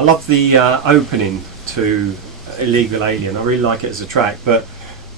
I love the opening to Illegal Alien. I really like it as a track, but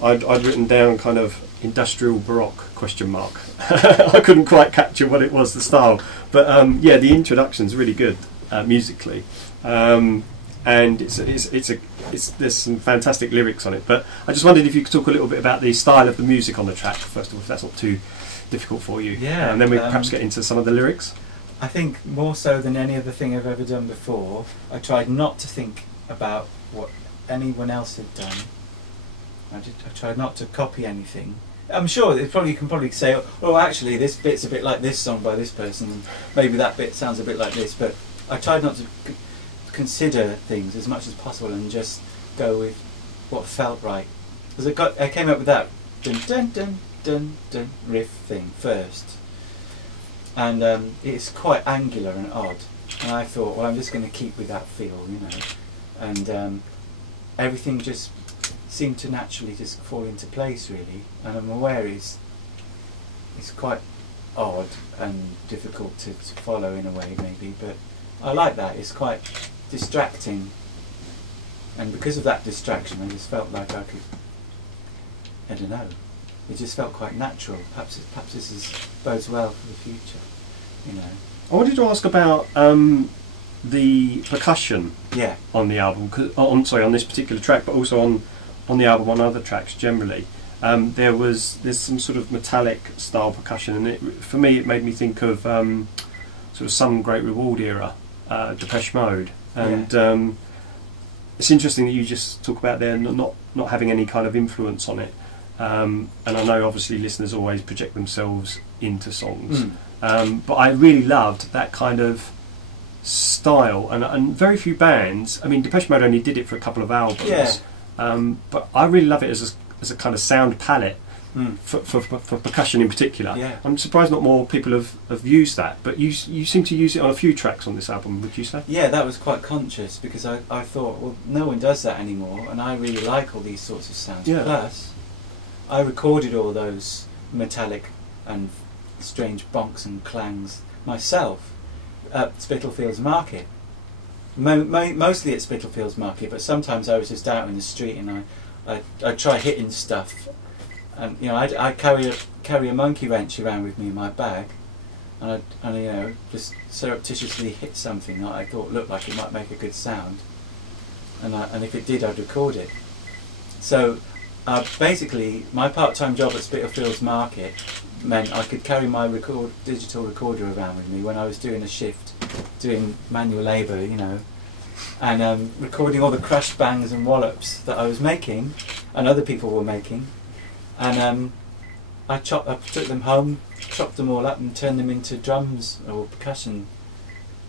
I'd written down kind of industrial baroque ? I couldn't quite capture what it was, the style, but yeah, the introduction's really good musically, and there's some fantastic lyrics on it. But I just wondered if you could talk a little bit about the style of the music on the track first of all, if that's not too difficult for you. Yeah, and then we perhaps get into some of the lyrics. I think more so than any other thing I've ever done before, I tried not to think about what anyone else had done. I tried not to copy anything. I'm sure you can probably say, oh, actually, this bit's a bit like this song by this person, and maybe that bit sounds a bit like this. But I tried not to consider things as much as possible and just go with what felt right. Because I came up with that dun dun dun dun dun riff thing first, and it's quite angular and odd. And I thought, well, I'm just going to keep with that feel, you know, and everything just seemed to naturally just fall into place, really. And I'm aware it's quite odd and difficult to follow in a way, maybe, but I like that. It's quite distracting, and because of that distraction, I just felt like I could, I don't know, it just felt quite natural. Perhaps this bodes well for the future, you know. I wanted to ask about the percussion on the album, on this particular track, but also on the album on other tracks generally. There's some sort of metallic style percussion, and for me it made me think of sort of some Great Reward era Depeche Mode, and it's interesting that you just talk about there not having any kind of influence on it, and I know obviously listeners always project themselves into songs, but I really loved that kind of style, and very few bands, I mean Depeche Mode only did it for a couple of albums, but I really love it as a kind of sound palette for percussion in particular. Yeah. I'm surprised not more people have used that, but you seem to use it on a few tracks on this album, would you say? Yeah, that was quite conscious, because I thought, well, no one does that anymore, and I really like all these sorts of sounds. Yeah. Plus, I recorded all those metallic and strange bonks and clangs myself at Spitalfields Market. Mostly at Spitalfields Market, but sometimes I was just out in the street and I'd try hitting stuff, and you know I'd carry a monkey wrench around with me in my bag, and you know just surreptitiously hit something that I thought looked like it might make a good sound, and if it did, I'd record it. So basically my part-time job at Spitalfields Market meant I could carry my digital recorder around with me when I was doing a shift, doing manual labour, you know, and recording all the crash bangs and wallops that I was making and other people were making, and I took them home, chopped them all up and turned them into drums or percussion,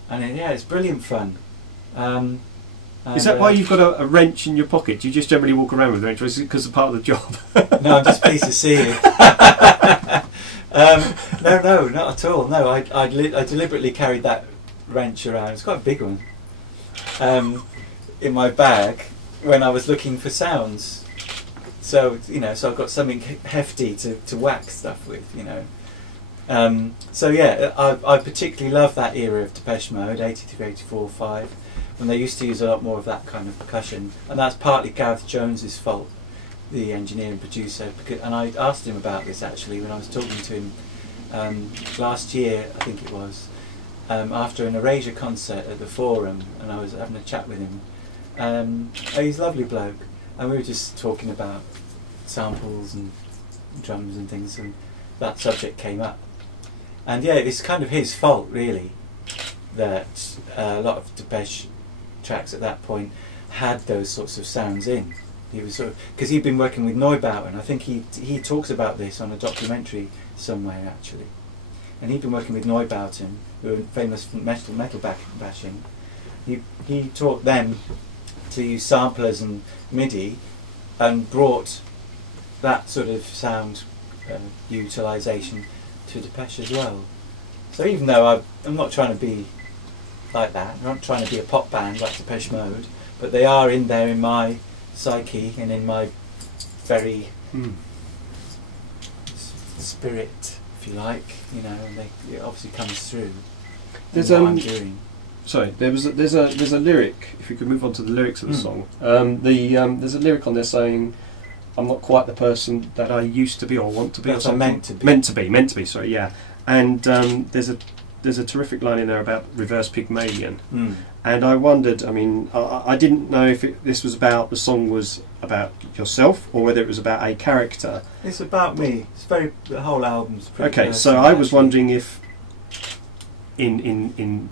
and yeah, it's brilliant fun. Is that why you've got a wrench in your pocket? Do you just generally walk around with a wrench, or is it because it's part of the job? No, I'm just pleased to see you. No, not at all. No, I deliberately carried that wrench around. It's quite a big one, in my bag when I was looking for sounds. So you know, so I've got something hefty to whack stuff with, you know. So yeah, I particularly love that era of Depeche Mode, 83, 84, 5, when they used to use a lot more of that kind of percussion, and that's partly Gareth Jones's fault, the engineer and producer, and I asked him about this actually when I was talking to him last year, I think it was, after an Erasure concert at the Forum, and I was having a chat with him. He's a lovely bloke, and we were just talking about samples and drums and things, and that subject came up. And yeah, it's kind of his fault really that a lot of Depeche tracks at that point had those sorts of sounds in. He was sort of, because he'd been working with Neubauten. I think he talks about this on a documentary somewhere actually, and he'd been working with Neubauten, who were famous for metal bashing. He taught them to use samplers and MIDI, and brought that sort of sound utilisation to Depeche as well. So even though I'm not trying to be like that, I'm not trying to be a pop band like Depeche Mode, but they are in there in my psyche and in my very spirit, if you like, you know, and it obviously comes through in what I'm doing. sorry, there's a lyric. If we could move on to the lyrics of the song, there's a lyric on there saying, "I'm not quite the person that I used to be or want to be." That's or meant to be. Meant to be. Sorry, yeah. And there's a terrific line in there about reverse Pygmalion. And I wondered. I mean, I didn't know if this was about the song was about yourself or whether it was about a character. It's about me. The whole album's pretty Okay, so I was wondering if, in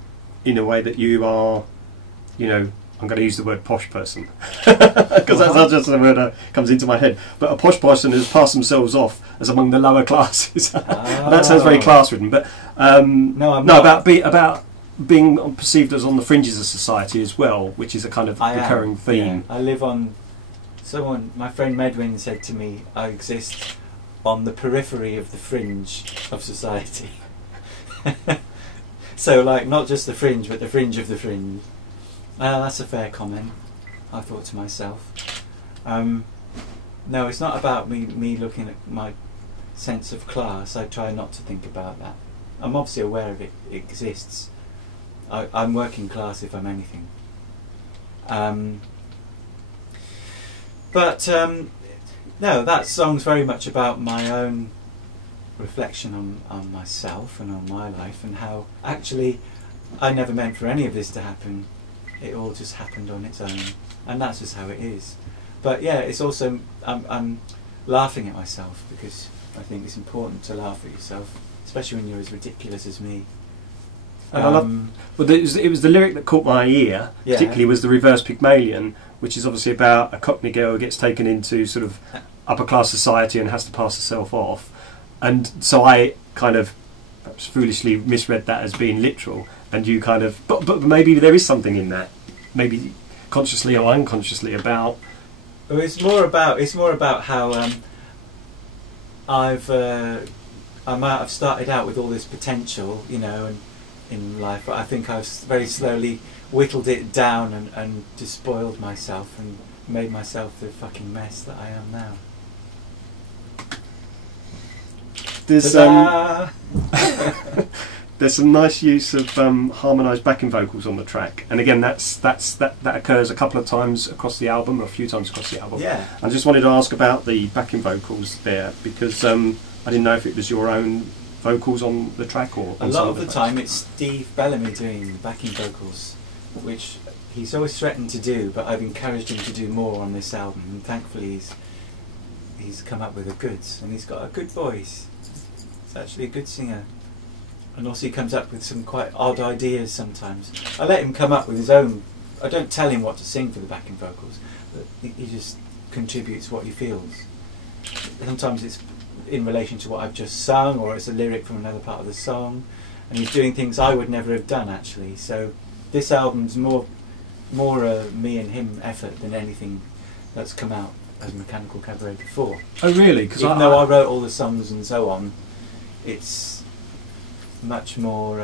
a way that you are, you know, I'm going to use the word posh person because that's not just the word that comes into my head. But a posh person has passed themselves off as among the lower classes. That sounds very class-ridden, but no, about being perceived as on the fringes of society as well, which is a kind of recurring theme. Yeah. I live on. My friend Medwin said to me, I exist on the periphery of the fringe of society. So, like, not just the fringe, but the fringe of the fringe. That's a fair comment, I thought to myself. No, it's not about me looking at my sense of class. I try not to think about that. I'm obviously aware of it exists. I'm working class if I'm anything. No, that song's very much about my own reflection on myself and on my life, and how actually I never meant for any of this to happen. It all just happened on its own, and that's just how it is. But yeah, it's also I'm laughing at myself because I think it's important to laugh at yourself, especially when you're as ridiculous as me. And well, it was the lyric that caught my ear, particularly was the reverse Pygmalion, which is obviously about a Cockney girl who gets taken into sort of upper class society and has to pass herself off. And so I kind of perhaps foolishly misread that as being literal, and you kind of, but maybe there is something in that, maybe consciously or unconsciously about. Well, it's more about how I might have started out with all this potential, you know, and in life, but I think I've very slowly whittled it down and despoiled myself and made myself the fucking mess that I am now. There's there's some nice use of harmonised backing vocals on the track, and again that occurs a couple of times across the album, or a few times across the album. Yeah. I just wanted to ask about the backing vocals there because I didn't know if it was your own vocals on the track or a lot of the time it's Steve Bellamy doing the backing vocals, which he's always threatened to do, but I've encouraged him to do more on this album, and thankfully he's come up with the goods, and he's got a good voice. He's actually a good singer, and also he comes up with some quite odd ideas sometimes. I let him come up with his own. I don't tell him what to sing for the backing vocals, but he just contributes what he feels. Sometimes it's in relation to what I've just sung, or it's a lyric from another part of the song, and he's doing things I would never have done actually. So this album's more a me and him effort than anything that's come out as Mechanical Cabaret before. Oh really? Even though I wrote all the songs and so on, it's much more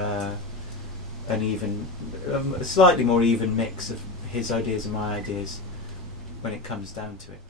an even, a slightly more even mix of his ideas and my ideas when it comes down to it.